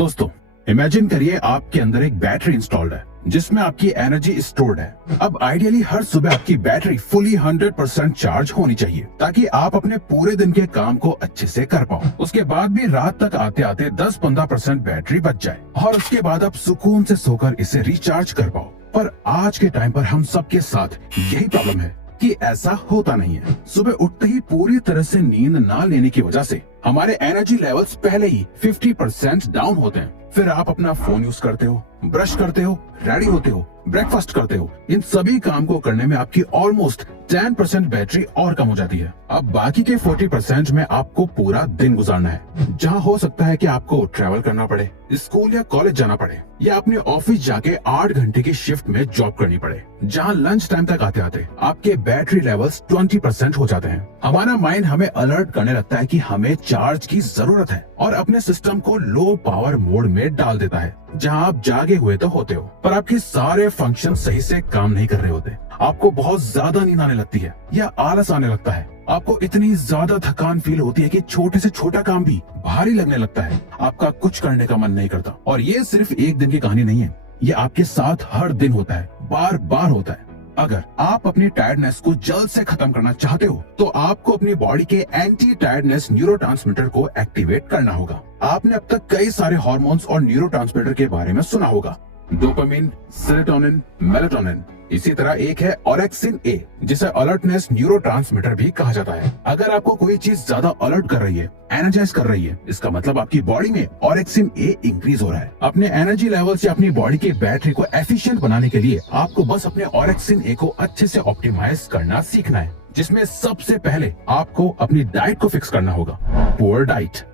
दोस्तों, इमेजिन करिए आपके अंदर एक बैटरी इंस्टॉल्ड है जिसमें आपकी एनर्जी स्टोर्ड है। अब आइडियली हर सुबह आपकी बैटरी फुली 100% चार्ज होनी चाहिए ताकि आप अपने पूरे दिन के काम को अच्छे से कर पाओ। उसके बाद भी रात तक आते आते 10-15% बैटरी बच जाए और उसके बाद आप सुकून से सोकर इसे रिचार्ज कर पाओ। पर आज के टाइम पर हम सबके साथ यही प्रॉब्लम है कि ऐसा होता नहीं है। सुबह उठते ही पूरी तरह से नींद ना लेने की वजह से हमारे एनर्जी लेवल्स पहले ही 50% डाउन होते हैं। फिर आप अपना फोन यूज करते हो, ब्रश करते हो, रेडी होते हो, ब्रेकफास्ट करते हो। इन सभी काम को करने में आपकी ऑलमोस्ट 10% बैटरी और कम हो जाती है। अब बाकी के 40% में आपको पूरा दिन गुजारना है, जहां हो सकता है कि आपको ट्रैवल करना पड़े, स्कूल या कॉलेज जाना पड़े या अपने ऑफिस जाके 8 घंटे की शिफ्ट में जॉब करनी पड़े, जहां लंच टाइम तक आते आते आपके बैटरी लेवल्स 20% हो जाते हैं। हमारा माइंड हमें अलर्ट करने लगता है कि हमें चार्ज की जरूरत है और अपने सिस्टम को लो पावर मोड में डाल देता है, जहां आप जागे हुए तो होते हो पर आपके सारे फंक्शन सही से काम नहीं कर रहे होते। आपको बहुत ज्यादा नींद आने लगती है या आलस आने लगता है। आपको इतनी ज्यादा थकान फील होती है कि छोटे से छोटा काम भी भारी लगने लगता है। आपका कुछ करने का मन नहीं करता। और ये सिर्फ एक दिन की कहानी नहीं है, ये आपके साथ हर दिन होता है, बार बार होता है। अगर आप अपनी टायर्डनेस को जल्द से खत्म करना चाहते हो तो आपको अपनी बॉडी के एंटी टायर्डनेस न्यूरोट्रांसमीटर को एक्टिवेट करना होगा। आपने अब तक कई सारे हार्मोन्स और न्यूरोट्रांसमीटर के बारे में सुना होगा, डोपामिन, सेरोटोनिन, मेलाटोनिन। इसी तरह एक है ऑरेक्सिन ए, जिसे अलर्टनेस न्यूरोट्रांसमीटर भी कहा जाता है। अगर आपको कोई चीज ज्यादा अलर्ट कर रही है, एनर्जाइज कर रही है, इसका मतलब आपकी बॉडी में ऑरेक्सिन ए इंक्रीज हो रहा है। अपने एनर्जी लेवल से अपनी बॉडी की बैटरी को एफिशिएंट बनाने के लिए आपको बस अपने ऑरेक्सिन ए को अच्छे से ऑप्टिमाइज करना सीखना है, जिसमें सबसे पहले आपको अपनी डाइट को फिक्स करना होगा। Poor diet.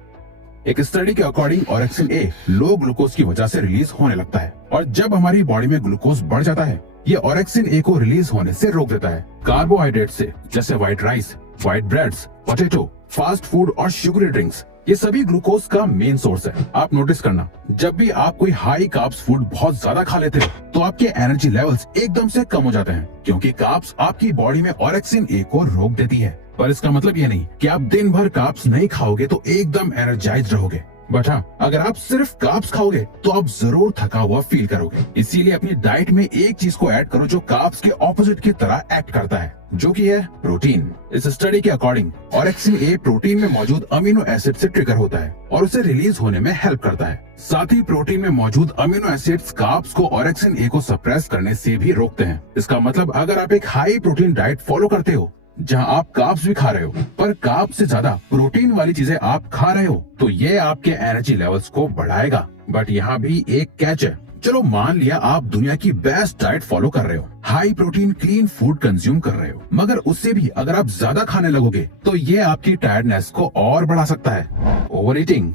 एक स्टडी के अकॉर्डिंग ऑरेक्सिन ए लो ग्लूकोज की वजह से रिलीज होने लगता है और जब हमारी बॉडी में ग्लूकोज बढ़ जाता है, ये ऑरेक्सिन ए को रिलीज होने से रोक देता है। कार्बोहाइड्रेट से, जैसे white rice, white breads, potato, fast food और शुगरी ड्रिंक्स, ये सभी ग्लूकोज का मेन सोर्स है। आप नोटिस करना, जब भी आप कोई हाई कार्ब्स फूड बहुत ज्यादा खा लेते हो तो आपके एनर्जी लेवल्स एकदम से कम हो जाते हैं, क्योंकि कार्ब्स आपकी बॉडी में ऑरेक्सिन ए को रोक देती है। पर इसका मतलब ये नहीं कि आप दिन भर कार्ब्स नहीं खाओगे तो एकदम एनर्जाइज रहोगे। बट हाँ, अगर आप सिर्फ कार्ब्स खाओगे तो आप जरूर थका हुआ फील करोगे। इसीलिए अपनी डाइट में एक चीज को ऐड करो जो कार्ब्स के ऑपोजिट की तरह एक्ट करता है, जो कि है प्रोटीन। इस स्टडी के अकॉर्डिंग ऑरेक्सिन ए प्रोटीन में मौजूद अमीनो एसिड से ट्रिगर होता है और उसे रिलीज होने में हेल्प करता है। साथ ही प्रोटीन में मौजूद अमीनो एसिड्स कार्ब्स को ऑरेक्सिन ए को सप्रेस करने से भी रोकते हैं। इसका मतलब अगर आप एक हाई प्रोटीन डाइट फॉलो करते हो जहां आप कार्ब्स भी खा रहे हो पर कार्ब्स से ज्यादा प्रोटीन वाली चीजें आप खा रहे हो, तो ये आपके एनर्जी लेवल्स को बढ़ाएगा। बट यहाँ भी एक कैच है। चलो मान लिया आप दुनिया की बेस्ट डाइट फॉलो कर रहे हो, high protein clean food consume कर रहे हो, मगर उससे भी अगर आप ज्यादा खाने लगोगे तो ये आपकी टायर्डनेस को और बढ़ा सकता है। Over eating.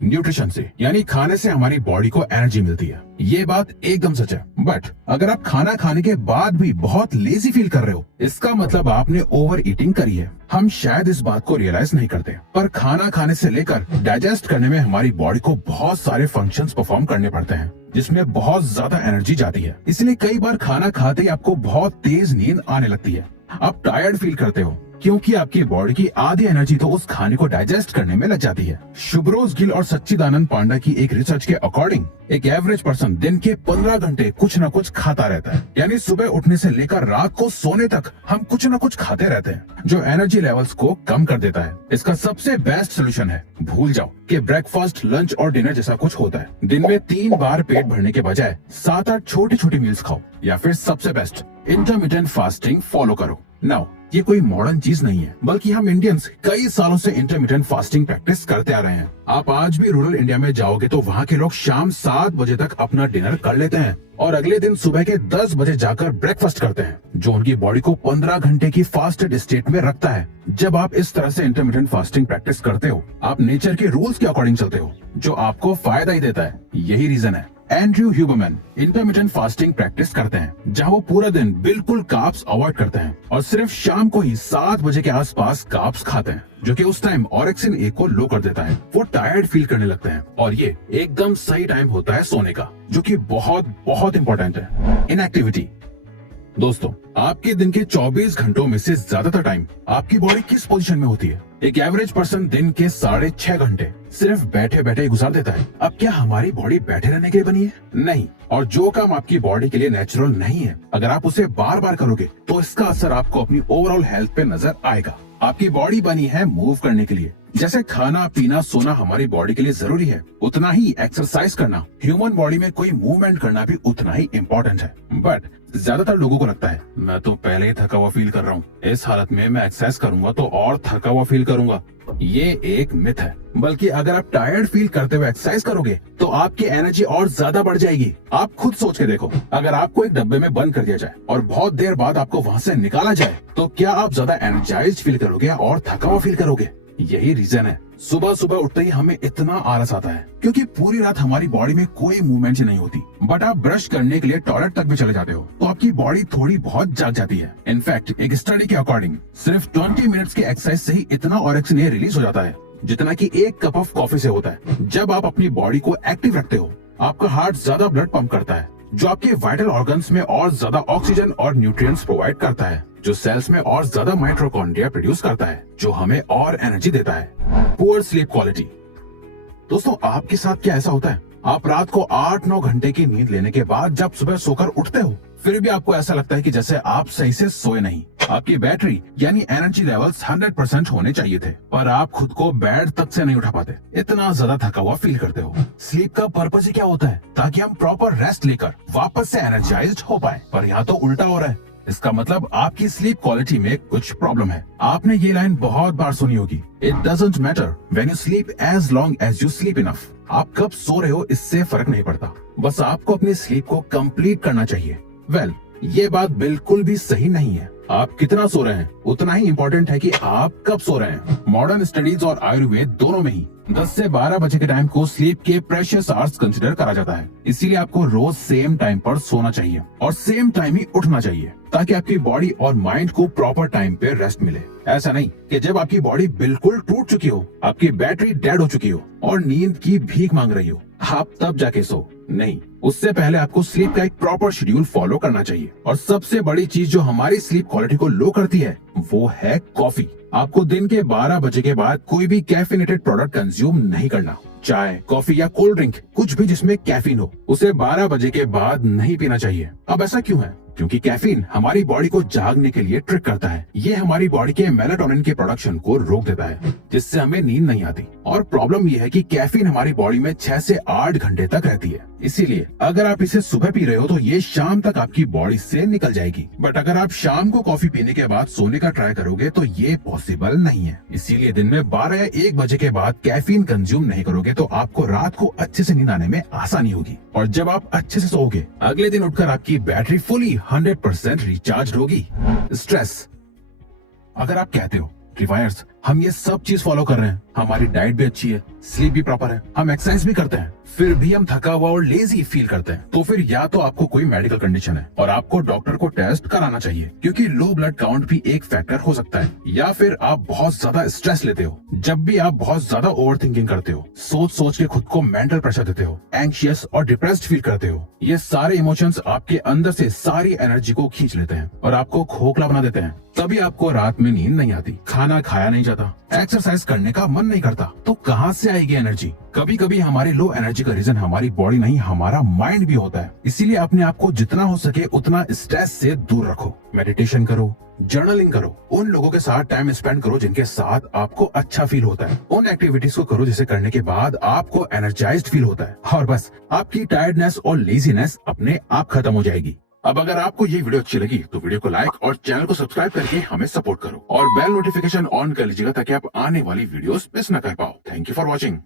न्यूट्रिशन से, यानी खाने से हमारी बॉडी को एनर्जी मिलती है, ये बात एकदम सच है। बट अगर आप खाना खाने के बाद भी बहुत लेजी फील कर रहे हो, इसका मतलब आपने ओवर ईटिंग करी है। हम शायद इस बात को रियलाइज नहीं करते, पर खाना खाने से लेकर डाइजेस्ट करने में हमारी बॉडी को बहुत सारे फंक्शंस परफॉर्म करने पड़ते हैं, जिसमें बहुत ज्यादा एनर्जी जाती है। इसलिए कई बार खाना खाते ही आपको बहुत तेज नींद आने लगती है। आप टायर्ड फील करते हो क्योंकि आपकी बॉडी की आधी एनर्जी तो उस खाने को डाइजेस्ट करने में लग जाती है। शुभ्रोज गिल और सच्चिदानंद पांडा की एक रिसर्च के अकॉर्डिंग एक एवरेज पर्सन दिन के 15 घंटे कुछ न कुछ खाता रहता है। यानी सुबह उठने से लेकर रात को सोने तक हम कुछ न कुछ खाते रहते हैं, जो एनर्जी लेवल्स को कम कर देता है। इसका सबसे बेस्ट सोल्यूशन है, भूल जाओ कि ब्रेकफास्ट, लंच और डिनर जैसा कुछ होता है। दिन में 3 बार पेट भरने के बजाय 7-8 छोटी छोटी मील्स खाओ, या फिर सबसे बेस्ट इंटरमिटेंट फास्टिंग फॉलो करो। नाउ ये कोई मॉडर्न चीज नहीं है, बल्कि हम इंडियंस कई सालों से इंटरमिटेंट फास्टिंग प्रैक्टिस करते आ रहे हैं। आप आज भी रूरल इंडिया में जाओगे तो वहाँ के लोग शाम 7 बजे तक अपना डिनर कर लेते हैं और अगले दिन सुबह के 10 बजे जाकर ब्रेकफास्ट करते हैं, जो उनकी बॉडी को 15 घंटे की फास्टेड स्टेट में रखता है। जब आप इस तरह से इंटरमिटेंट फास्टिंग प्रैक्टिस करते हो, आप नेचर के रूल्स के अकॉर्डिंग चलते हो, जो आपको फायदा ही देता है। यही रीजन है Andrew Huberman intermittent fasting practice करते हैं, जहां वो पूरा दिन बिल्कुल कार्ब्स अवॉइड करते हैं और सिर्फ शाम को ही 7 बजे के आसपास कार्ब्स खाते हैं, जो कि उस टाइम ऑरेक्सिन ए को लो कर देता है। वो टायर्ड फील करने लगते हैं और ये एकदम सही टाइम होता है सोने का, जो कि बहुत बहुत इंपॉर्टेंट है। इनएक्टिविटी। दोस्तों, आपके दिन के 24 घंटों में से ज्यादातर टाइम आपकी बॉडी किस पोजीशन में होती है? एक एवरेज पर्सन दिन के 6.5 घंटे सिर्फ बैठे बैठे ही गुजार देता है। अब क्या हमारी बॉडी बैठे रहने के लिए बनी है? नहीं। और जो काम आपकी बॉडी के लिए नेचुरल नहीं है, अगर आप उसे बार बार करोगे तो इसका असर आपको अपनी ओवरऑल हेल्थ पे नजर आएगा। आपकी बॉडी बनी है मूव करने के लिए। जैसे खाना पीना सोना हमारी बॉडी के लिए जरूरी है, उतना ही एक्सरसाइज करना, ह्यूमन बॉडी में कोई मूवमेंट करना भी उतना ही इम्पोर्टेंट है। बट ज्यादातर लोगों को लगता है मैं तो पहले ही थका हुआ फील कर रहा हूँ, इस हालत में मैं एक्सरसाइज करूंगा तो और थका हुआ फील करूंगा। ये एक मिथ है। बल्कि अगर आप टायर्ड फील करते हुए एक्सरसाइज करोगे तो आपकी एनर्जी और ज्यादा बढ़ जाएगी। आप खुद सोच के देखो, अगर आपको एक डब्बे में बंद कर दिया जाए और बहुत देर बाद आपको वहाँ से निकाला जाए तो क्या आप ज्यादा एनर्जाइज्ड फील करोगे और थका हुआ फील करोगे? यही रीजन है सुबह सुबह उठते ही हमें इतना आलस आता है, क्योंकि पूरी रात हमारी बॉडी में कोई मूवमेंट ही नहीं होती। बट आप ब्रश करने के लिए टॉयलेट तक भी चले जाते हो तो आपकी बॉडी थोड़ी बहुत जाग जाती है। इनफैक्ट एक स्टडी के अकॉर्डिंग सिर्फ 20 मिनट्स की एक्सरसाइज से ही इतना ऑरेक्सिन रिलीज हो जाता है जितना कि एक कप ऑफ कॉफी से होता है। जब आप अपनी बॉडी को एक्टिव रखते हो, आपका हार्ट ज्यादा ब्लड पंप करता है, जो आपके वाइटल ऑर्गन्स में और ज्यादा ऑक्सीजन और न्यूट्रिएंट्स प्रोवाइड करता है, जो सेल्स में और ज्यादा माइटोकॉन्ड्रिया प्रोड्यूस करता है, जो हमें और एनर्जी देता है। Poor sleep quality. दोस्तों, आपके साथ क्या ऐसा होता है? आप रात को 8-9 घंटे की नींद लेने के बाद जब सुबह सोकर उठते हो, फिर भी आपको ऐसा लगता है कि जैसे आप सही से सोए नहीं। आपकी बैटरी यानी एनर्जी लेवल्स 100% होने चाहिए थे, पर आप खुद को बेड तक से नहीं उठा पाते, इतना ज्यादा थका हुआ फील करते हो। स्लीप का पर्पस ही क्या होता है? ताकि हम प्रॉपर रेस्ट लेकर वापस से एनर्जाइज्ड हो पाए, पर यहाँ तो उल्टा हो रहा है। इसका मतलब आपकी स्लीप क्वालिटी में कुछ प्रॉब्लम है। आपने ये लाइन बहुत बार सुनी होगी, it doesn't matter when you sleep as long as you sleep enough. आप कब सो रहे हो इससे फर्क नहीं पड़ता, बस आपको अपनी स्लीप को कंप्लीट करना चाहिए। वेल, ये बात बिल्कुल भी सही नहीं है। आप कितना सो रहे हैं उतना ही इम्पोर्टेंट है कि आप कब सो रहे हैं। मॉडर्न स्टडीज और आयुर्वेद दोनों में ही 10 से 12 बजे के टाइम को स्लीप के प्रेशियस आवर्स कंसिडर करा जाता है। इसीलिए आपको रोज सेम टाइम पर सोना चाहिए और सेम टाइम ही उठना चाहिए, ताकि आपकी बॉडी और माइंड को प्रॉपर टाइम पे रेस्ट मिले। ऐसा नहीं कि जब आपकी बॉडी बिल्कुल टूट चुकी हो, आपकी बैटरी डेड हो चुकी हो और नींद की भीख मांग रही हो, आप तब जाके सो। नहीं, उससे पहले आपको स्लीप का एक प्रॉपर शेड्यूल फॉलो करना चाहिए। और सबसे बड़ी चीज जो हमारी स्लीप क्वालिटी को लो करती है वो है कॉफी। आपको दिन के 12 बजे के बाद कोई भी कैफिनेटेड प्रोडक्ट कंज्यूम नहीं करना। चाय, कॉफी या कोल्ड ड्रिंक, कुछ भी जिसमें कैफीन हो, उसे 12 बजे के बाद नहीं पीना चाहिए। अब ऐसा क्यों है? क्योंकि कैफीन हमारी बॉडी को जागने के लिए ट्रिक करता है। ये हमारी बॉडी के मेलाटोनिन के प्रोडक्शन को रोक देता है, जिससे हमें नींद नहीं आती। और प्रॉब्लम ये है कि कैफीन हमारी बॉडी में 6 से 8 घंटे तक रहती है। इसीलिए अगर आप इसे सुबह पी रहे हो तो ये शाम तक आपकी बॉडी से निकल जाएगी। बट अगर आप शाम को कॉफी पीने के बाद सोने का ट्राई करोगे तो ये पॉसिबल नहीं है। इसीलिए दिन में 12 या 1 बजे के बाद कैफीन कंज्यूम नहीं करोगे तो आपको रात को अच्छे से नींद आने में आसानी होगी। और जब आप अच्छे से सोओगे, अगले दिन उठकर आपकी बैटरी फुली 100% रिचार्ज होगी। स्ट्रेस। अगर आप कहते हो रिवायर्स, हम ये सब चीज फॉलो कर रहे हैं, हमारी डाइट भी अच्छी है, स्लीप भी प्रॉपर है, हम एक्सरसाइज भी करते हैं, फिर भी हम थका हुआ और लेजी फील करते हैं, तो फिर या तो आपको कोई मेडिकल कंडीशन है और आपको डॉक्टर को टेस्ट कराना चाहिए, क्योंकि लो ब्लड काउंट भी एक फैक्टर हो सकता है। या फिर आप बहुत ज्यादा स्ट्रेस लेते हो। जब भी आप बहुत ज्यादा ओवर थिंकिंग करते हो, सोच सोच के खुद को मेंटल प्रेशर देते हो, एंशियस और डिप्रेस्ड फील करते हो, ये सारे इमोशंस आपके अंदर से सारी एनर्जी को खींच लेते हैं और आपको खोखला बना देते हैं। तभी आपको रात में नींद नहीं आती, खाना खाया नहीं जाता, एक्सरसाइज करने का मन नहीं करता। तो कहाँ से आएगी एनर्जी? कभी कभी हमारी लो एनर्जी का रीजन हमारी बॉडी नहीं, हमारा माइंड भी होता है। इसीलिए अपने आप को जितना हो सके उतना स्ट्रेस से दूर रखो। मेडिटेशन करो, जर्नलिंग करो, उन लोगों के साथ टाइम स्पेंड करो जिनके साथ आपको अच्छा फील होता है, उन एक्टिविटीज को करो जिसे करने के बाद आपको एनर्जाइज्ड फील होता है, और बस आपकी टायर्डनेस और लेजीनेस अपने आप खत्म हो जाएगी। अब अगर आपको ये वीडियो अच्छी लगी तो वीडियो को लाइक और चैनल को सब्सक्राइब करके हमें सपोर्ट करो और बेल नोटिफिकेशन ऑन कर लीजिएगा ताकि आप आने वाली वीडियोस मिस न कर पाओ। Thank you for watching.